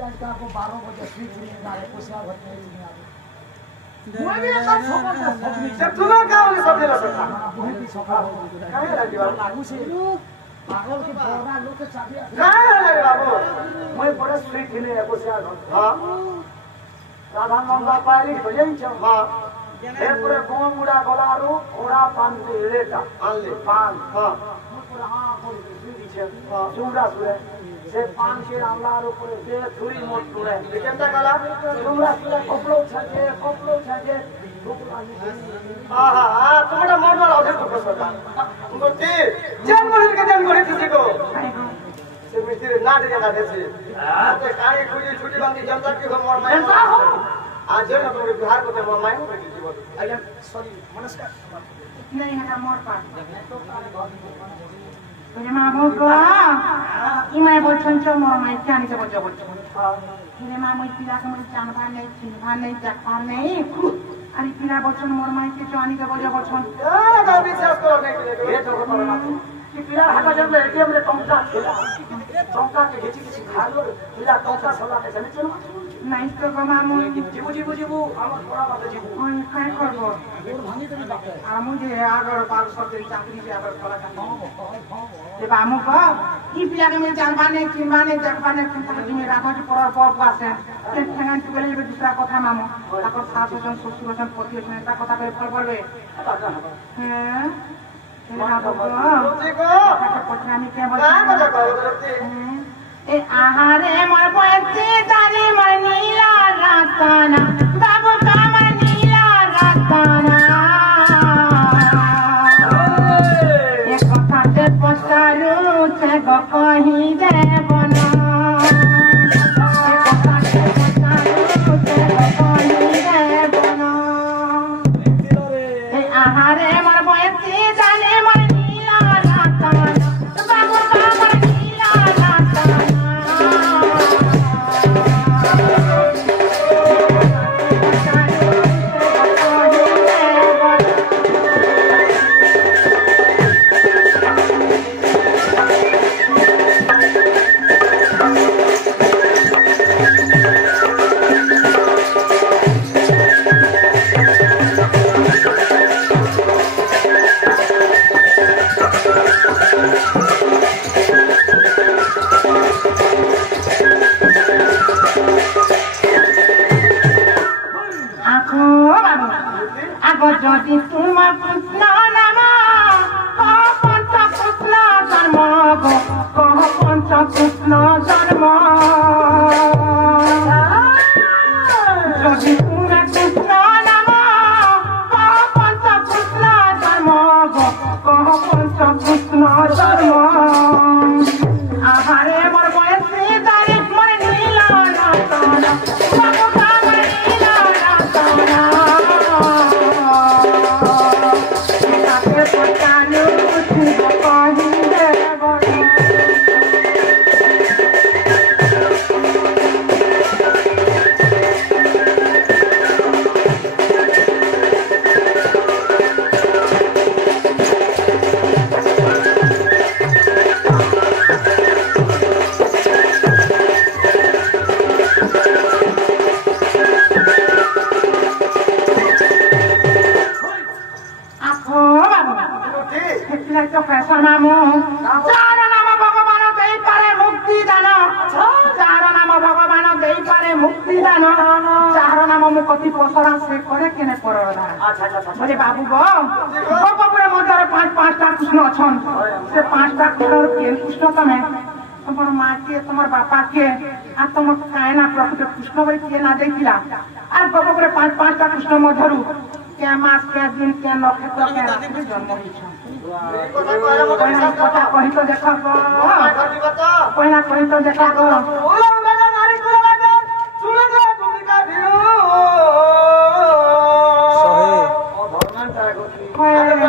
आज का को 12 बजे फ्री फ्री में आ रहे पैसा भरते हैं मैं भी एक छोटा सा जब तुम्हें क्या होने सब देना सकता बहुत ही सफा हो काहे लगी लागू से पागल के बोरा लोग के चाबी काहे लगे बाबू मैं बड़ा फ्री फ्री में पैसा हां राधा नंदा पाली भजन छ हां ए पूरे गांव मुड़ा गोलारू घोड़ा पान लेटा आले पान हां पूरा हां बोल फ्री छ चूड़ा सुरे से पान के आमलार ऊपर से छुरी मोट टुरे केनता काला तुमरा सुरे कपड़ो छजे आहा आ तुम्हारा मन में आधे तो कसता मूर्ति जन मोहन के जन मोहन किसी को से मिस्त्री ना दे ना दे से तो काली खुली छुट्टी बांधी जनता के मोर माय आज जो ना पूरे बिहार को तो मोर माय हो गई जीवन अरे सॉरी नमस्कार नहीं है मोर पास तुझे मामू को इमाय बोलछन छ मोर माय जानी के बोल बोलछन इने मामू पिला के मन जानवा नहीं चिन्हवा नहीं देखा नहीं अरे पिला बोलछन मोर माय के जानी के बोल बोलछन ए ना विश्वास करो नहीं ये तो करना कि पिला हाथ जब एटीएम रे टंका खेला टंका के घिची घिची खा लो पिला टंका सला के जाने चलो नहीं तो मामू जीबू हमर थोड़ा बात जीबू कोन काय करबो गोड़ भांगी तो बात है आमू जे आगर 500 दिन चाकरी से आगर थोड़ा का जे मामू को ई पिला के मन जानवा नहीं चिन्हवा नहीं देखवा नहीं चिंता में राधा जी पर पास है के ठंगन चुगले ले दूसरा कथा मामू ताको सास जन ससुर जन पति जन ता कथा करे फल पड़बे हैं ठीक हो पटरानी के बोल का कथा करो ए आहारे मोर पति दानी मनीला राताना बाबू का मनीला राताना ए कथा ते पसारू छे गो कहीं देबना ए कथा ते पसारू छे गो कहीं देबना ए आहारे मोर पति दानी मनीला राताना बाबू का मनीला राताना যদি তোমার কৃষ্ণ নাম কহ পঞ্চ কৃষ্ণ জন্ম কহ পঞ্চ কৃষ্ণ জন্ম যদি তোমার কৃষ্ণ নাম কহ পঞ্চ কৃষ্ণ জন্ম কহ পঞ্চ কৃষ্ণ জন্ম আহারে মোর বয়সে তারিখ মনে নীল রতন বাবু কামর নীল রতন बाबू गो पूरे मध्य पांचटा कृष्ण अच्छन से पांचटा कृष्ण तमें तुम माँ के तुम बापा के आ तुम कायना प्रकृत कृष्ण भाई किए ना देखिला और पूरे पांचटा कृष्ण मध्यरु के मास के दिन के नक्षत्र के जन्म कथा कही तो देखा पहला कही तो देखा Bye.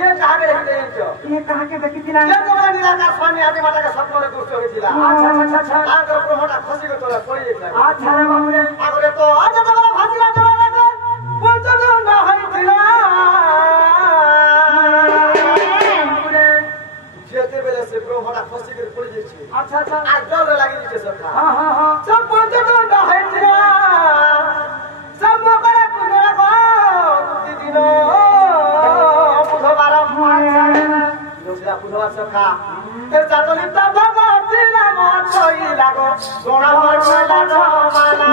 ये चाहे देखते हैं जो ये कहा के देखी थी ना ये तो मेरा निराकार स्वामी आदि माता का सपना रे दुष्ट हो थिला अच्छा आगर प्रमोटा खसी को तोला पड़ी जाय अच्छा रे बाबू रे आगरे तो आज तो मेरा फासिला चला ना बोल तो ना है थिला जेते बेले से प्रमोटा खसी के पड़ी जाय छी अच्छा आज डर लागी छै सब हां सब बोल तो ना है थिला सब मकरा कुना को दिनो बुधवार लोकला बुधवार सखा ते जातली ता भगतिला मछई लागो सोना मरला माला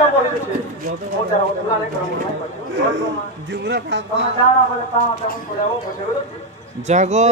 ଦିନ ବହିଛି ମୁଁ ତାର ଉଠିଲାରେ କାମ ନାହିଁ जुमरा था ତମେ ଯାଉନା ବୋଲେ ପାଁ ତମକୁ ପଡାବ ବସେଇବ जागो